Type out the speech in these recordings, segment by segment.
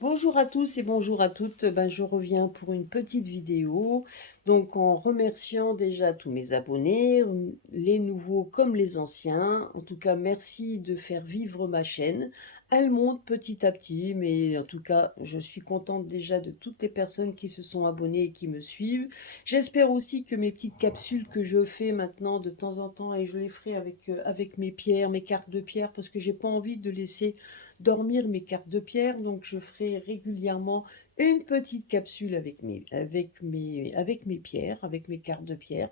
Bonjour à tous et bonjour à toutes. Je reviens pour une petite vidéo. Donc, en remerciant déjà tous mes abonnés, les nouveaux comme les anciens. En tout cas, merci de faire vivre ma chaîne. Elle monte petit à petit, mais en tout cas, je suis contente déjà de toutes les personnes qui se sont abonnées et qui me suivent. J'espère aussi que mes petites capsules que je fais maintenant de temps en temps, et je les ferai avec mes pierres, mes cartes de pierre, parce que j'ai pas envie de laisser dormir mes cartes de pierre, donc je ferai régulièrement une petite capsule avec mes pierres, avec mes cartes de pierre.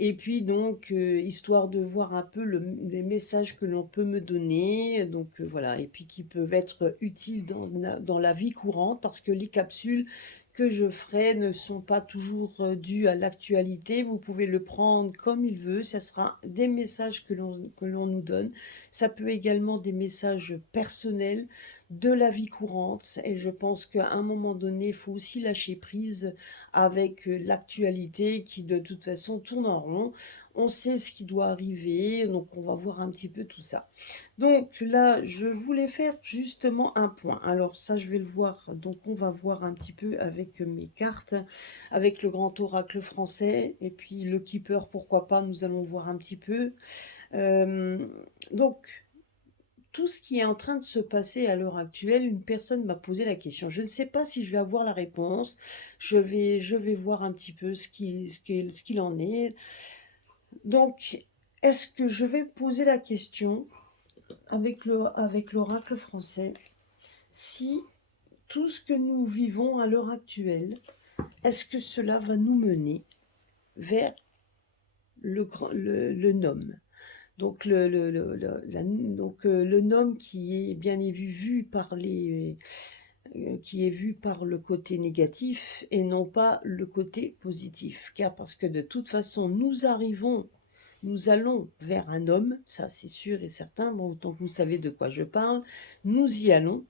Et puis donc, histoire de voir un peu les messages que l'on peut me donner, donc voilà, et puis qui peuvent être utiles dans la vie courante, parce que les capsules que je ferai ne sont pas toujours dues à l'actualité. Vous pouvez le prendre comme il veut, ça sera des messages que l'on nous donne. Ça peut également des messages personnels de la vie courante, et je pense qu'à un moment donné, il faut aussi lâcher prise avec l'actualité qui de toute façon tourne en rond. On sait ce qui doit arriver, donc on va voir un petit peu tout ça. Donc là, je voulais faire justement un point. Alors ça, je vais le voir. Donc on va voir un petit peu avec mes cartes, avec le grand oracle français, et puis le keeper, pourquoi pas, nous allons voir un petit peu. Euh, donc, tout ce qui est en train de se passer à l'heure actuelle, une personne m'a posé la question. Je ne sais pas si je vais avoir la réponse. Je vais voir un petit peu ce qu'il en est. Donc, est-ce que je vais poser la question avec l'oracle français, si tout ce que nous vivons à l'heure actuelle, est-ce que cela va nous mener vers le nom? Donc le nom qui est bien vu qui est vu par le côté négatif et non pas le côté positif. Car parce que de toute façon, nous allons vers un homme, ça c'est sûr et certain, bon, autant que vous savez de quoi je parle, nous y allons,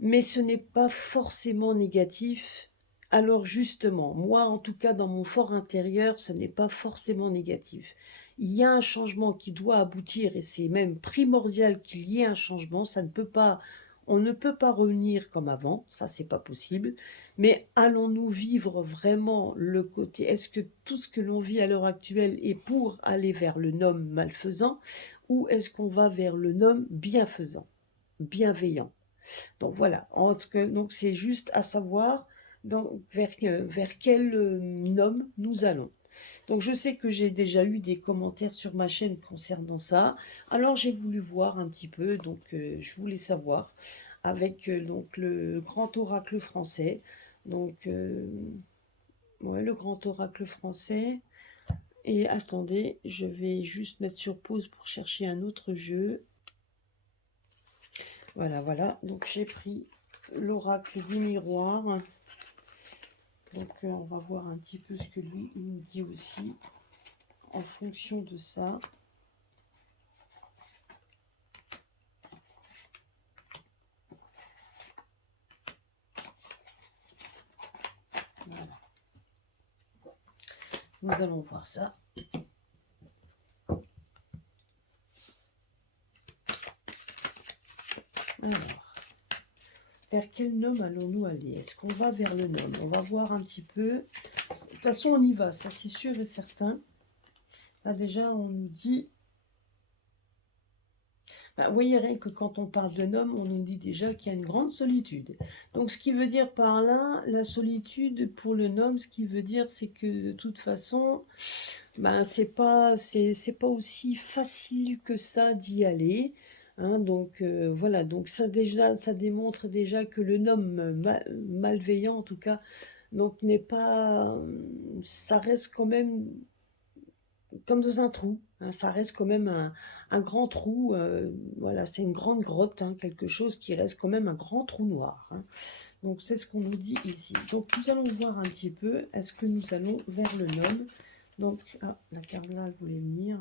mais ce n'est pas forcément négatif. Alors justement, moi en tout cas dans mon fort intérieur, ce n'est pas forcément négatif. Il y a un changement qui doit aboutir, et c'est même primordial qu'il y ait un changement. On ne peut pas revenir comme avant, ça c'est pas possible. Mais allons-nous vivre vraiment le côté, est-ce que tout ce que l'on vit à l'heure actuelle est pour aller vers le nom malfaisant, ou est-ce qu'on va vers le nom bienfaisant, bienveillant? Donc voilà, donc c'est juste à savoir vers quel nom nous allons. Donc je sais que j'ai déjà eu des commentaires sur ma chaîne concernant ça. Alors j'ai voulu voir un petit peu, donc je voulais savoir avec donc le grand oracle français. Donc ouais, le grand oracle français. Et attendez, je vais juste mettre sur pause pour chercher un autre jeu. Voilà, voilà. Donc j'ai pris l'oracle des miroirs. Donc on va voir un petit peu ce que lui il nous dit aussi en fonction de ça. Voilà. Nous allons voir ça. Alors, vers quel nom allons-nous aller? Est-ce qu'on va vers le nom? On va voir un petit peu. De toute façon, on y va, ça c'est sûr et certain. Là déjà, on nous dit... Vous voyez, rien que quand on parle de nom, on nous dit déjà qu'il y a une grande solitude. Donc, ce qui veut dire par là, la solitude pour le nom, ce qui veut dire, c'est que de toute façon, c'est pas aussi facile que ça d'y aller. Hein. Donc, voilà, donc ça déjà, ça démontre déjà que le nom malveillant, en tout cas, donc n'est pas, ça reste quand même comme dans un trou, hein, ça reste quand même un grand trou, voilà, c'est une grande grotte, hein, quelque chose qui reste quand même un grand trou noir. Hein. Donc c'est ce qu'on nous dit ici. Donc nous allons voir un petit peu, est-ce que nous allons vers le nom? Donc, ah, la carte là, elle voulait venir.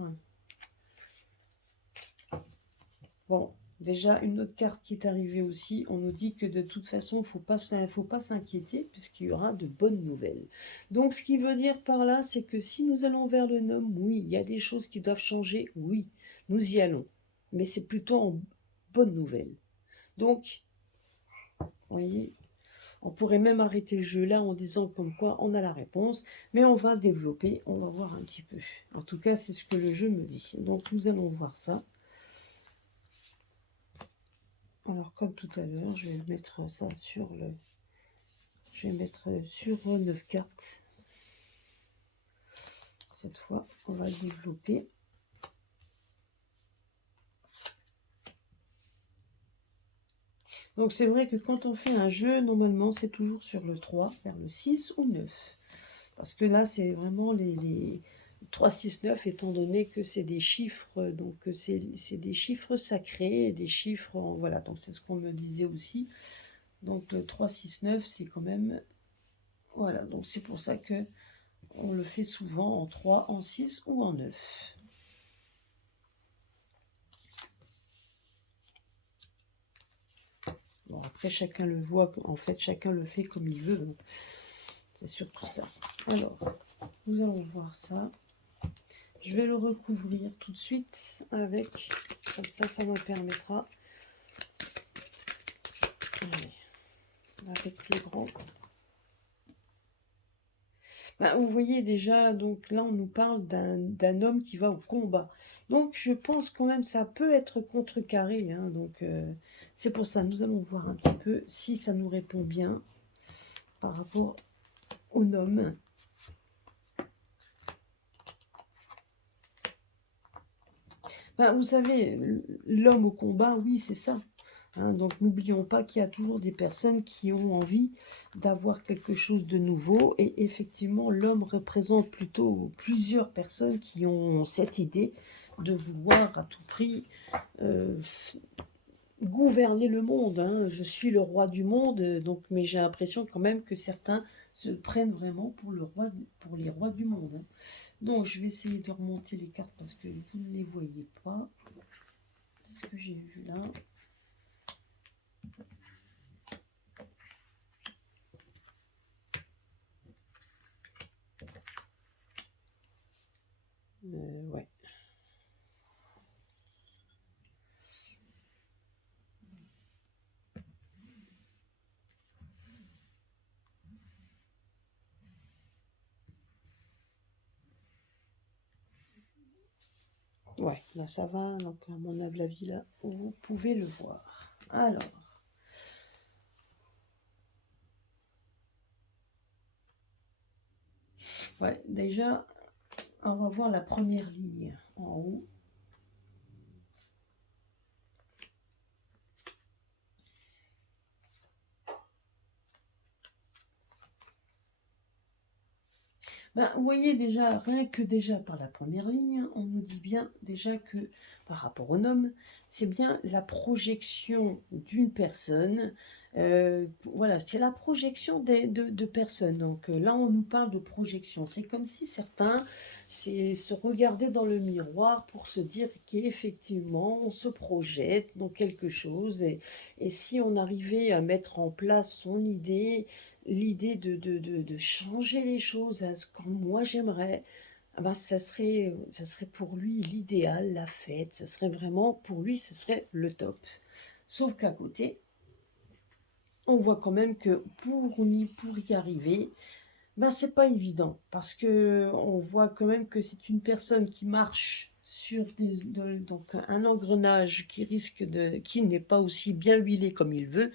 Bon, déjà une autre carte qui est arrivée aussi, on nous dit que de toute façon, faut pas s'inquiéter puisqu'il y aura de bonnes nouvelles. Donc ce qui veut dire par là, c'est que si nous allons vers le nom, oui, il y a des choses qui doivent changer, oui, nous y allons. Mais c'est plutôt en bonne nouvelle. Donc, vous voyez, On pourrait même arrêter le jeu là en disant comme quoi on a la réponse, mais on va développer, on va voir un petit peu. En tout cas, c'est ce que le jeu me dit. Donc nous allons voir ça. Alors comme tout à l'heure, je vais mettre ça sur le... Je vais mettre sur 9 cartes. Cette fois, on va développer. Donc c'est vrai que quand on fait un jeu, normalement c'est toujours sur le 3, vers le 6 ou 9. Parce que là c'est vraiment les 3, 6, 9, étant donné que c'est des chiffres, donc c'est des chiffres sacrés, des chiffres, voilà, donc c'est ce qu'on me disait aussi. Donc 3, 6, 9, c'est quand même, voilà, donc c'est pour ça que on le fait souvent en 3, en 6 ou en 9. Bon, après, chacun le voit, en fait, chacun le fait comme il veut. C'est surtout ça. Alors, nous allons voir ça. Je vais le recouvrir tout de suite avec, comme ça me permettra. Allez, avec le grand. Ben, vous voyez déjà, donc là, on nous parle d'un homme qui va au combat. Donc, je pense quand même ça peut être contrecarré. Hein, donc, c'est pour ça, nous allons voir un petit peu si ça nous répond bien par rapport au homme. Ben, vous savez, l'homme au combat, oui, c'est ça. Hein, donc n'oublions pas qu'il y a toujours des personnes qui ont envie d'avoir quelque chose de nouveau. Et effectivement, l'homme représente plutôt plusieurs personnes qui ont cette idée de vouloir à tout prix gouverner le monde. Hein. Je suis le roi du monde, donc, mais j'ai l'impression quand même que certains se prennent vraiment pour, pour les rois du monde. Hein. Donc je vais essayer de remonter les cartes parce que vous ne les voyez pas. C'est ce que j'ai vu là. Ouais. Ouais, là ça va, donc à mon avis là, vous pouvez le voir. Alors, ouais, déjà, on va voir la première ligne en haut. Ben, vous voyez déjà, rien que déjà par la première ligne, on nous dit bien déjà que par rapport au nom, c'est bien la projection d'une personne. Voilà, c'est la projection de personnes. Donc là, on nous parle de projection. C'est comme si certains se regardaient dans le miroir pour se dire qu'effectivement, on se projette dans quelque chose. Et si on arrivait à mettre en place son idée, l'idée de changer les choses à ce que moi j'aimerais, ah ben, ça serait pour lui l'idéal, la fête, ça serait vraiment, pour lui, ce serait le top. Sauf qu'à côté, on voit quand même que pour y arriver, ben, c'est pas évident, parce que on voit quand même que c'est une personne qui marche sur donc un engrenage qui n'est pas aussi bien huilé comme il veut.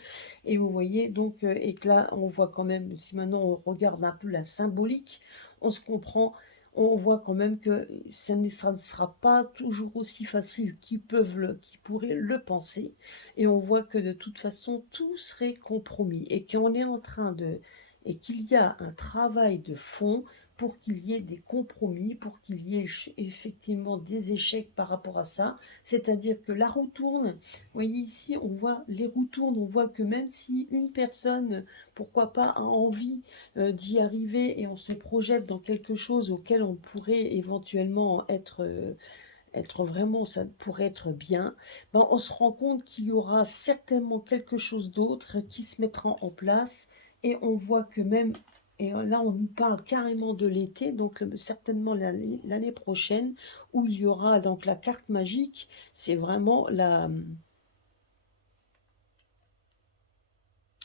Et vous voyez donc, et que là, on voit quand même, si maintenant on regarde un peu la symbolique, on se comprend, on voit quand même que ça ne sera pas toujours aussi facile qu'ils pourraient le penser. Et on voit que de toute façon, tout serait compromis et qu'on est en train de et qu'il y a un travail de fond pour qu'il y ait des compromis, pour qu'il y ait effectivement des échecs par rapport à ça. C'est-à-dire que la roue tourne. Vous voyez ici, on voit les roues tournent, on voit que même si une personne, pourquoi pas, a envie d'y arriver et on se projette dans quelque chose auquel on pourrait éventuellement être vraiment, ça pourrait être bien, ben on se rend compte qu'il y aura certainement quelque chose d'autre qui se mettra en place et on voit que même, et là on nous parle carrément de l'été, donc certainement l'année prochaine, où il y aura donc la carte magique, c'est vraiment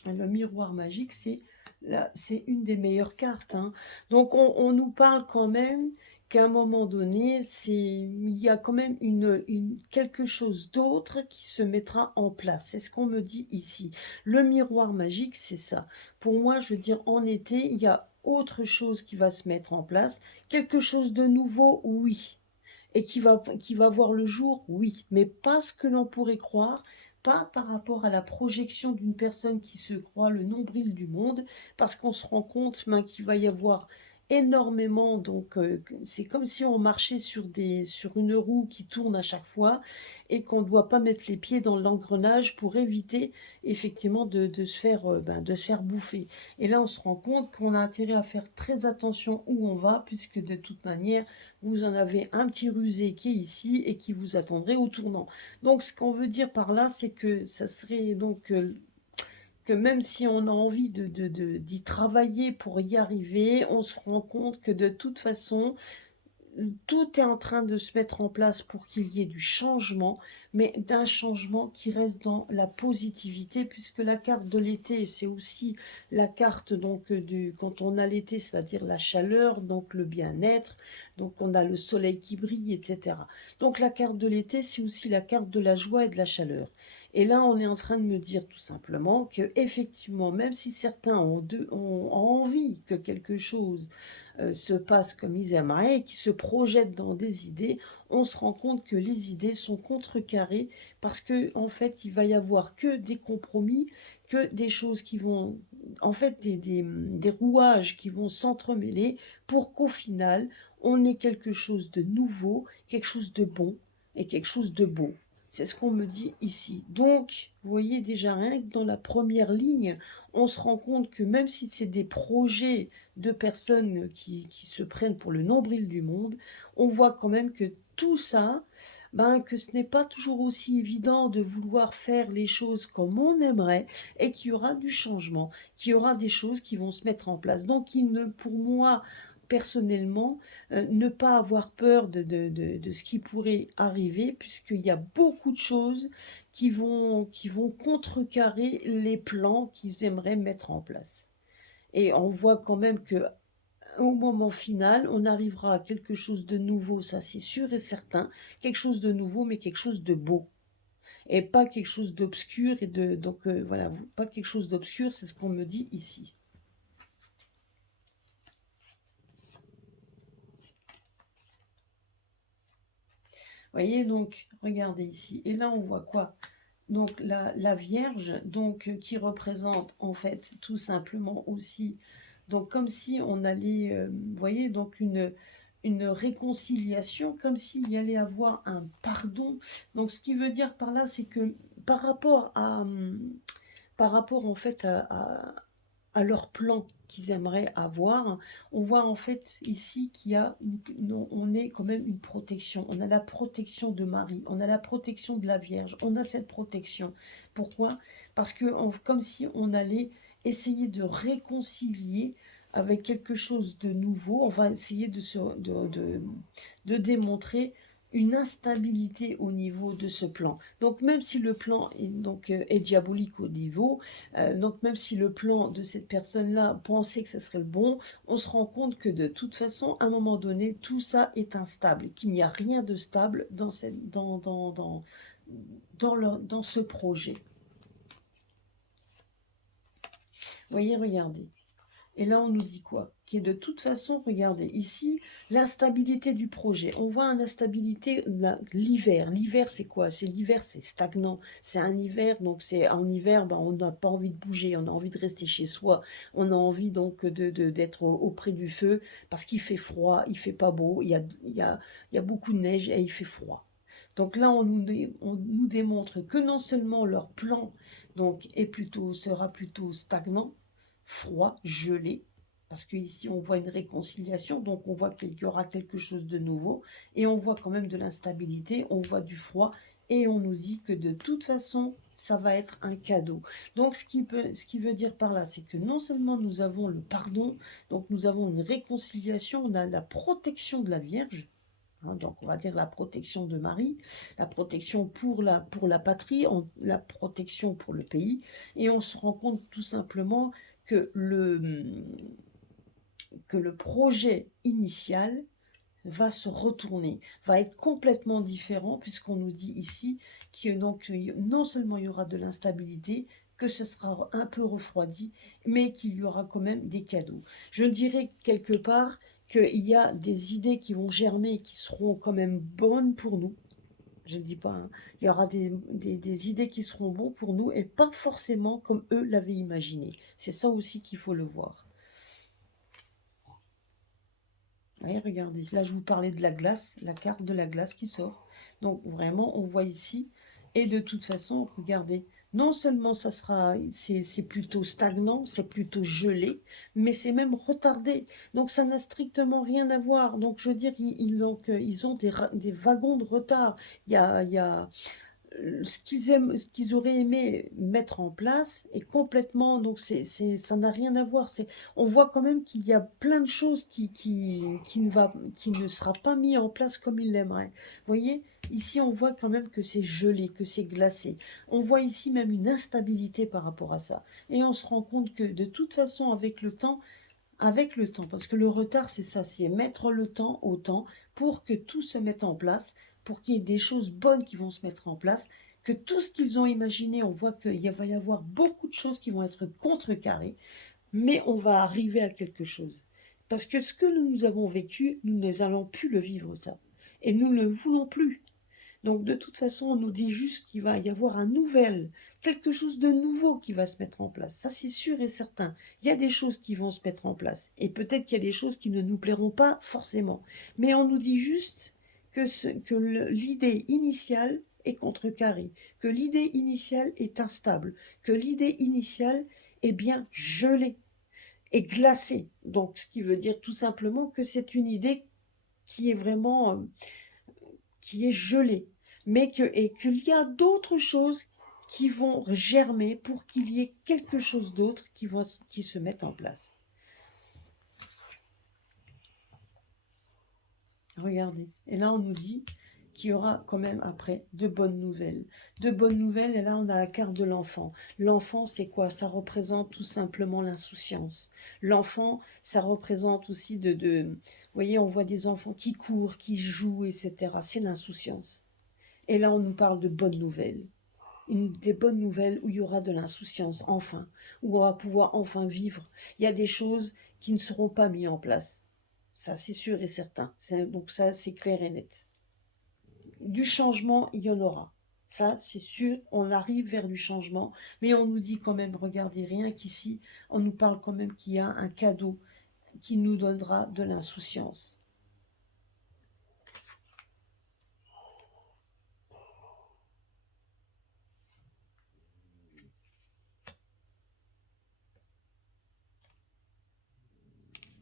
Le miroir magique, c'est une des meilleures cartes, hein. Donc on nous parle quand même qu'à un moment donné, il y a quand même quelque chose d'autre qui se mettra en place. C'est ce qu'on me dit ici. Le miroir magique, c'est ça. Pour moi, je veux dire, en été, il y a autre chose qui va se mettre en place. Quelque chose de nouveau, oui. Et qui va voir le jour, oui, mais pas ce que l'on pourrait croire, pas par rapport à la projection d'une personne qui se croit le nombril du monde, parce qu'on se rend compte qu'il va y avoir énormément, donc c'est comme si on marchait sur une roue qui tourne à chaque fois et qu'on ne doit pas mettre les pieds dans l'engrenage pour éviter effectivement de se faire bouffer. Et là, on se rend compte qu'on a intérêt à faire très attention où on va, puisque de toute manière, vous en avez un petit rusé qui est ici et qui vous attendrait au tournant. Donc ce qu'on veut dire par là, c'est que ça serait donc que même si on a envie d'y travailler pour y arriver, on se rend compte que de toute façon, tout est en train de se mettre en place pour qu'il y ait du changement, mais d'un changement qui reste dans la positivité, puisque la carte de l'été, c'est aussi la carte donc quand on a l'été, c'est-à-dire la chaleur, donc le bien-être, donc on a le soleil qui brille, etc. Donc la carte de l'été, c'est aussi la carte de la joie et de la chaleur. Et là, on est en train de me dire tout simplement que effectivement, même si certains ont envie que quelque chose se passent comme ils aimeraient et qui se projettent dans des idées, on se rend compte que les idées sont contrecarrées parce que en fait, il va y avoir que des compromis, que des choses qui vont, en fait, des rouages qui vont s'entremêler pour qu'au final, on ait quelque chose de nouveau, quelque chose de bon et quelque chose de beau. C'est ce qu'on me dit ici. Donc, vous voyez déjà rien que dans la première ligne, on se rend compte que même si c'est des projets de personnes qui se prennent pour le nombril du monde, on voit quand même que tout ça, que ce n'est pas toujours aussi évident de vouloir faire les choses comme on aimerait et qu'il y aura du changement, qu'il y aura des choses qui vont se mettre en place. Donc, pour moi, personnellement, ne pas avoir peur de ce qui pourrait arriver, puisqu'il y a beaucoup de choses qui vont contrecarrer les plans qu'ils aimeraient mettre en place. Et on voit quand même que au moment final, on arrivera à quelque chose de nouveau, ça c'est sûr et certain. Quelque chose de nouveau, mais quelque chose de beau. Et pas quelque chose d'obscur. Donc voilà, pas quelque chose d'obscur, c'est ce qu'on me dit ici. Vous voyez, donc, regardez ici. Et là, on voit quoi? Donc la Vierge, donc qui représente en fait tout simplement aussi, donc comme si on allait, vous voyez, donc une réconciliation, comme s'il y allait avoir un pardon. Donc ce qui veut dire par là, c'est que par rapport par rapport en fait à leur plan qu'ils aimeraient avoir, on voit en fait ici qu'il y a on est quand même une protection. On a la protection de Marie, on a la protection de la Vierge, on a cette protection. Pourquoi? Parce que comme si on allait essayer de réconcilier avec quelque chose de nouveau. On va essayer de démontrer une instabilité au niveau de ce plan. Donc même si le plan est diabolique au niveau, donc même si le plan de cette personne-là pensait que ce serait le bon, on se rend compte que de toute façon, à un moment donné, tout ça est instable, qu'il n'y a rien de stable dans ce projet. Vous voyez, regardez. Et là, on nous dit quoi? Qui est de toute façon, regardez, ici, l'instabilité du projet. On voit une instabilité, l'hiver. L'hiver, c'est quoi? L'hiver, c'est stagnant. C'est un hiver, donc c'est en hiver, on n'a pas envie de bouger, on a envie de rester chez soi. On a envie donc d'être auprès du feu parce qu'il fait froid, il fait pas beau, il y a beaucoup de neige et il fait froid. Donc là, on nous démontre que non seulement leur plan donc, sera plutôt stagnant, froid, gelé, parce qu'ici on voit une réconciliation, donc on voit qu'il y aura quelque chose de nouveau, et on voit quand même de l'instabilité, on voit du froid, et on nous dit que de toute façon, ça va être un cadeau. Donc ce qui veut dire par là, c'est que non seulement nous avons le pardon, donc nous avons une réconciliation, on a la protection de la Vierge, hein, donc on va dire la protection de Marie, la protection pour la patrie, la protection pour le pays, et on se rend compte tout simplement que le projet initial va se retourner, va être complètement différent, puisqu'on nous dit ici que donc, non seulement il y aura de l'instabilité, que ce sera un peu refroidi, mais qu'il y aura quand même des cadeaux. Je dirais quelque part qu'il y a des idées qui vont germer et qui seront quand même bonnes pour nous. Je ne dis pas, hein. Il y aura des idées qui seront bonnes pour nous et pas forcément comme eux l'avaient imaginé. C'est ça aussi qu'il faut le voir. Ouais, regardez, là je vous parlais de la glace, la carte de la glace qui sort. Donc vraiment, on voit ici. Et de toute façon, regardez, non seulement c'est plutôt stagnant, c'est plutôt gelé, mais c'est même retardé. Donc ça n'a strictement rien à voir. Donc je veux dire, ils ont des wagons de retard. Il y a ce qu'ils auraient aimé mettre en place est complètement, donc ça n'a rien à voir. On voit quand même qu'il y a plein de choses qui ne sera pas mis en place comme ils l'aimeraient. Vous voyez, ici on voit quand même que c'est gelé, que c'est glacé. On voit ici même une instabilité par rapport à ça. Et on se rend compte que de toute façon, avec le temps, parce que le retard, c'est ça, c'est mettre le temps au temps pour que tout se mette en place, pour qu'il y ait des choses bonnes qui vont se mettre en place, que tout ce qu'ils ont imaginé, on voit qu'il va y avoir beaucoup de choses qui vont être contrecarrées, mais on va arriver à quelque chose. Parce que ce que nous avons vécu, nous n'allons plus le vivre, ça. Et nous ne le voulons plus. Donc de toute façon, on nous dit juste qu'il va y avoir quelque chose de nouveau qui va se mettre en place. Ça, c'est sûr et certain. Il y a des choses qui vont se mettre en place. Et peut-être qu'il y a des choses qui ne nous plairont pas forcément. Mais on nous dit juste que l'idée initiale est contrecarrée, que l'idée initiale est instable, que l'idée initiale est bien gelée et glacée. Donc, ce qui veut dire tout simplement que c'est une idée qui est vraiment qui est gelé, et qu'il y a d'autres choses qui vont germer pour qu'il y ait quelque chose d'autre qui se mette en place. Regardez. Et là, on nous dit qu'il y aura quand même après de bonnes nouvelles. De bonnes nouvelles, et là, on a la carte de l'enfant. L'enfant, c'est quoi? Ça représente tout simplement l'insouciance. L'enfant, ça représente aussi vous voyez, on voit des enfants qui courent, qui jouent, etc. C'est l'insouciance. Et là, on nous parle de bonnes nouvelles. Des bonnes nouvelles où il y aura de l'insouciance, enfin, où on va pouvoir enfin vivre. Il y a des choses qui ne seront pas mises en place. Ça, c'est sûr et certain. Donc ça, c'est clair et net. Du changement, il y en aura. Ça, c'est sûr, on arrive vers du changement, mais on nous dit quand même, regardez, rien qu'ici, on nous parle quand même qu'il y a un cadeau qui nous donnera de l'insouciance.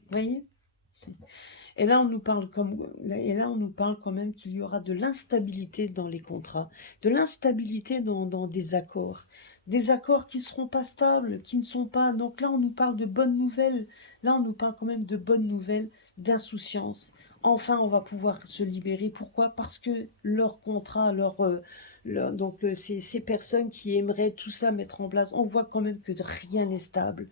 Vous voyez? Et là, on nous parle quand même qu'il y aura de l'instabilité dans les contrats, de l'instabilité dans des accords qui ne seront pas stables, qui ne sont pas. Donc là, on nous parle de bonnes nouvelles. Là, on nous parle quand même de bonnes nouvelles, d'insouciance. Enfin, on va pouvoir se libérer. Pourquoi? Parce que leur contrat, ces personnes qui aimeraient tout ça mettre en place, on voit quand même que rien n'est stable,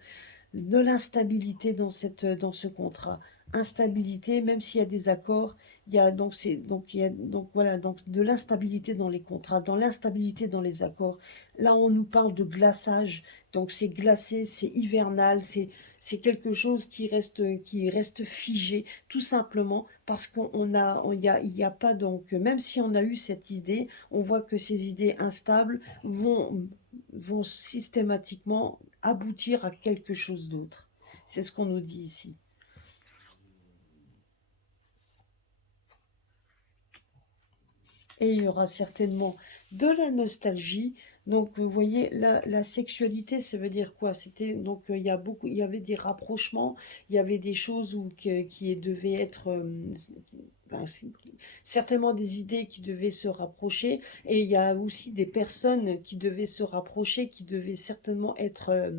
de l'instabilité dans ce contrat. Instabilité, même s'il y a des accords, il y a donc c'est donc il y a donc voilà donc de l'instabilité dans les contrats, dans l'instabilité dans les accords. Là, on nous parle de glaçage, donc c'est glacé, c'est hivernal, c'est quelque chose qui reste figé, tout simplement parce il y a pas donc même si on a eu cette idée, on voit que ces idées instables vont systématiquement aboutir à quelque chose d'autre. C'est ce qu'on nous dit ici. Et il y aura certainement de la nostalgie. Donc, vous voyez, la sexualité, ça veut dire quoi? C'était donc il y avait des rapprochements, il y avait des choses qui devaient être ben, certainement des idées qui devaient se rapprocher, et il y a aussi des personnes qui devaient se rapprocher, qui devaient certainement être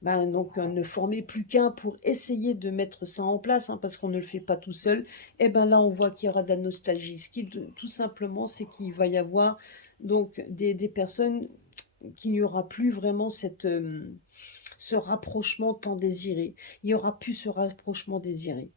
Ben, donc, ne former plus qu'un pour essayer de mettre ça en place, hein, parce qu'on ne le fait pas tout seul. Et ben là, on voit qu'il y aura de la nostalgie. Ce qui, tout simplement, c'est qu'il va y avoir donc des personnes qu'il n'y aura plus vraiment ce rapprochement tant désiré. Il y aura plus ce rapprochement désiré.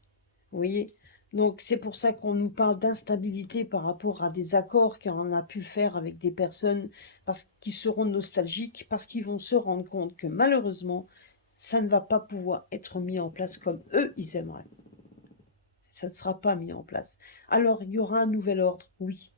Vous voyez? Donc c'est pour ça qu'on nous parle d'instabilité par rapport à des accords qu'on a pu faire avec des personnes parce qui seront nostalgiques, parce qu'ils vont se rendre compte que malheureusement, ça ne va pas pouvoir être mis en place comme eux, ils aimeraient. Ça ne sera pas mis en place. Alors, il y aura un nouvel ordre, oui,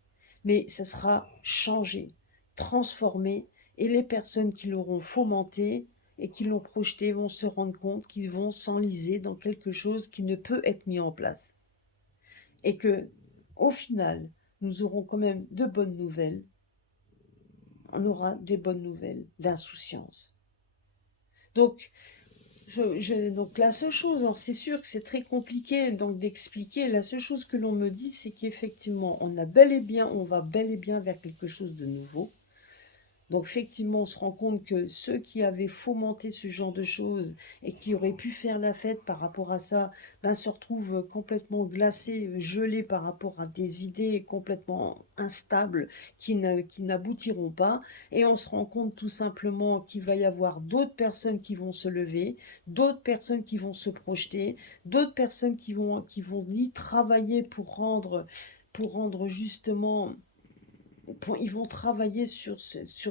mais ça sera changé, transformé, et les personnes qui l'auront fomenté et qui l'ont projeté vont se rendre compte qu'ils vont s'enliser dans quelque chose qui ne peut être mis en place. Et que, au final, nous aurons quand même de bonnes nouvelles. On aura des bonnes nouvelles d'insouciance. Donc, donc la seule chose, alors c'est sûr que c'est très compliqué donc d'expliquer, la seule chose que l'on me dit, c'est qu'effectivement, on va bel et bien vers quelque chose de nouveau. Donc effectivement, on se rend compte que ceux qui avaient fomenté ce genre de choses et qui auraient pu faire la fête par rapport à ça, ben, se retrouvent complètement glacés, gelés par rapport à des idées complètement instables qui n'aboutiront pas. Et on se rend compte tout simplement qu'il va y avoir d'autres personnes qui vont se lever, d'autres personnes qui vont se projeter, d'autres personnes qui vont y travailler pour rendre justement ils vont travailler sur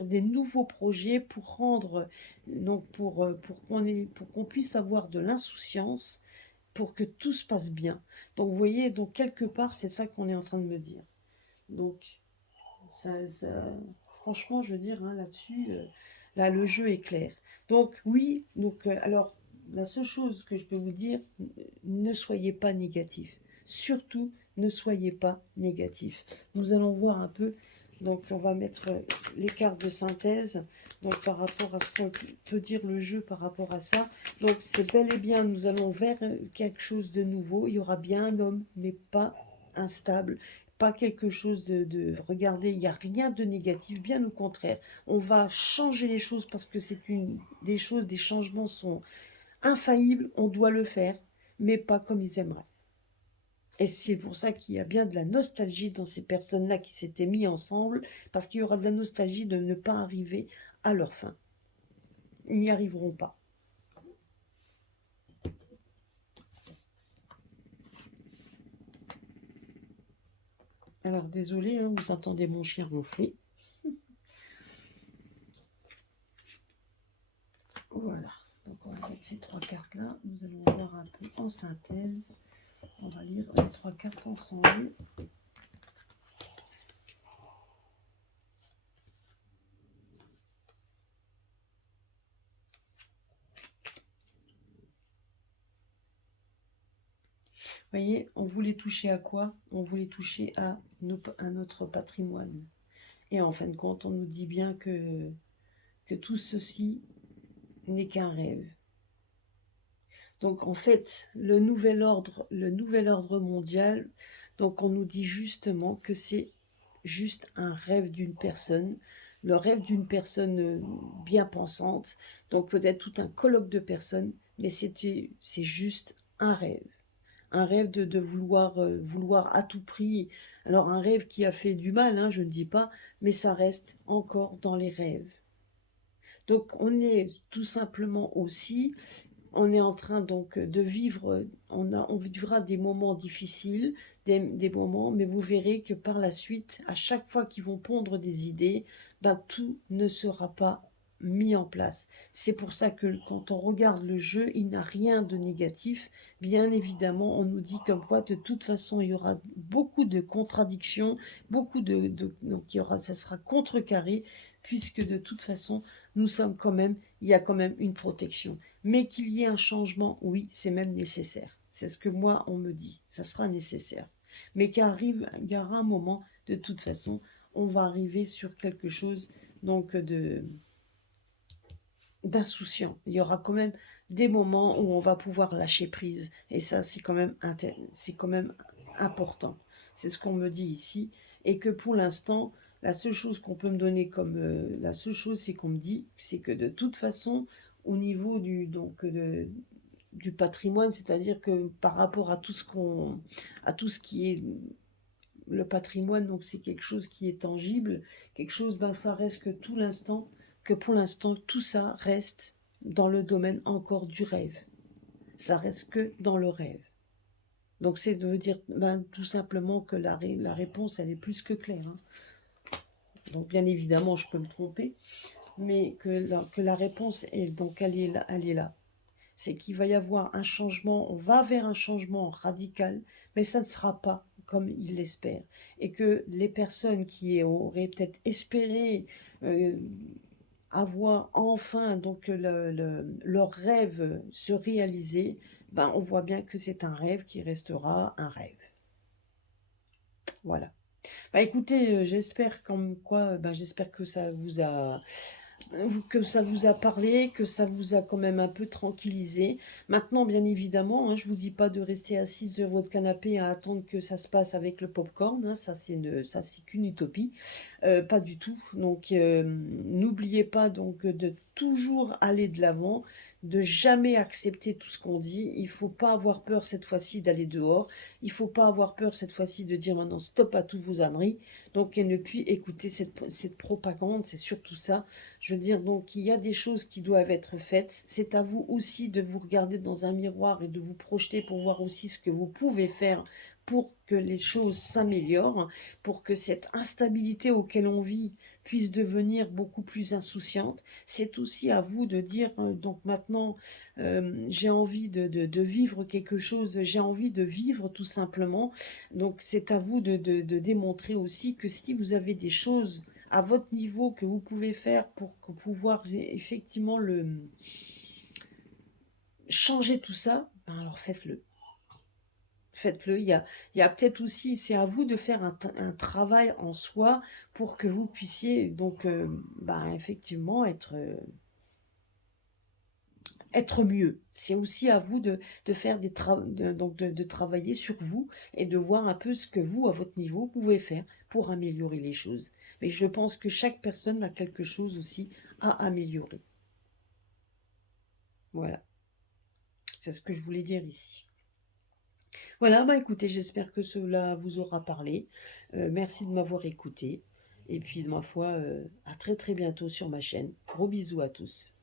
des nouveaux projets pour rendre, donc pour qu'on puisse avoir de l'insouciance, pour que tout se passe bien. Donc vous voyez, donc quelque part, c'est ça qu'on est en train de me dire. Donc, franchement, je veux dire, hein, là-dessus, là, le jeu est clair. Donc oui, donc alors, la seule chose que je peux vous dire, ne soyez pas négatif. Surtout, ne soyez pas négatif. Nous allons voir un peu. Donc, on va mettre les cartes de synthèse. Donc, par rapport à ce qu'on peut dire le jeu par rapport à ça. Donc, c'est bel et bien, nous allons vers quelque chose de nouveau. Il y aura bien un homme, mais pas instable, pas quelque chose regardez, il n'y a rien de négatif, bien au contraire. On va changer les choses parce que des changements sont infaillibles, on doit le faire, mais pas comme ils aimeraient. Et c'est pour ça qu'il y a bien de la nostalgie dans ces personnes-là qui s'étaient mis ensemble, parce qu'il y aura de la nostalgie de ne pas arriver à leur fin. Ils n'y arriveront pas. Alors désolé, hein, vous entendez mon chien ronfler. Voilà. Donc avec ces trois cartes-là, nous allons voir un peu en synthèse. On va lire les trois cartes ensemble. Vous voyez, on voulait toucher à quoi? On voulait toucher à notre patrimoine. Et en fin de compte, on nous dit bien que tout ceci n'est qu'un rêve. Donc en fait, le nouvel ordre mondial, donc on nous dit justement que c'est juste un rêve d'une personne, le rêve d'une personne bien pensante, donc peut-être tout un colloque de personnes, mais c'est juste un rêve. Un rêve de vouloir à tout prix. Alors un rêve qui a fait du mal, hein, je ne dis pas, mais ça reste encore dans les rêves. Donc on est tout simplement aussi, on est en train donc de vivre, on vivra des moments difficiles, des moments, mais vous verrez que par la suite, à chaque fois qu'ils vont pondre des idées, ben, tout ne sera pas mis en place. C'est pour ça que quand on regarde le jeu, il n'a rien de négatif. Bien évidemment, on nous dit comme quoi de toute façon, il y aura beaucoup de contradictions, donc ça sera contrecarré, puisque de toute façon, nous sommes quand même, il y a quand même une protection. Mais qu'il y ait un changement, oui, c'est même nécessaire. C'est ce que moi, on me dit. Ça sera nécessaire. Mais il y aura un moment, de toute façon, on va arriver sur quelque chose donc d'insouciant. Il y aura quand même des moments où on va pouvoir lâcher prise. Et ça, c'est quand même important. C'est ce qu'on me dit ici. Et que pour l'instant, la seule chose qu'on peut me donner comme... la seule chose, c'est qu'on me dit, c'est que de toute façon, au niveau du patrimoine, c'est-à-dire que par rapport à à tout ce qui est le patrimoine, donc c'est quelque chose qui est tangible, quelque chose, ben ça reste que pour l'instant, tout ça reste dans le domaine encore du rêve. Ça reste que dans le rêve. Donc c'est de dire ben, tout simplement que la réponse, elle est plus que claire, hein. Donc bien évidemment, je peux me tromper, mais que la réponse, est, donc elle est là, elle est là. C'est qu'il va y avoir un changement, on va vers un changement radical, mais ça ne sera pas comme il l'espère. Et que les personnes qui auraient peut-être espéré euh, avoir enfin donc leur rêve se réaliser, ben on voit bien que c'est un rêve qui restera un rêve. Voilà. Bah écoutez, j'espère comme quoi, ben, j'espère que ça vous a parlé, que ça vous a quand même un peu tranquillisé. Maintenant, bien évidemment, hein, je vous dis pas de rester assise sur votre canapé à attendre que ça se passe avec le popcorn, hein, ça c'est qu'une utopie, pas du tout. Donc, n'oubliez pas donc de toujours aller de l'avant, de jamais accepter tout ce qu'on dit. Il faut pas avoir peur cette fois-ci d'aller dehors. Il faut pas avoir peur cette fois-ci de dire maintenant stop à tous vos âneries. Donc, et ne plus écouter cette propagande, c'est surtout ça. Je veux dire, donc, il y a des choses qui doivent être faites. C'est à vous aussi de vous regarder dans un miroir et de vous projeter pour voir aussi ce que vous pouvez faire pour que les choses s'améliorent, pour que cette instabilité auquel on vit puisse devenir beaucoup plus insouciante. C'est aussi à vous de dire, donc maintenant, j'ai envie de vivre quelque chose, j'ai envie de vivre tout simplement. Donc c'est à vous de démontrer aussi que si vous avez des choses à votre niveau que vous pouvez faire pour pouvoir effectivement changer tout ça, ben alors faites-le. Faites-le. Il y a peut-être aussi, c'est à vous de faire un travail en soi pour que vous puissiez donc ben, effectivement être mieux. C'est aussi à vous de faire donc de travailler sur vous et de voir un peu ce que vous, à votre niveau, pouvez faire pour améliorer les choses. Mais je pense que chaque personne a quelque chose aussi à améliorer. Voilà, c'est ce que je voulais dire ici. Voilà, bah écoutez, j'espère que cela vous aura parlé. Merci de m'avoir écouté. Et puis, de ma foi, à très très bientôt sur ma chaîne. Gros bisous à tous.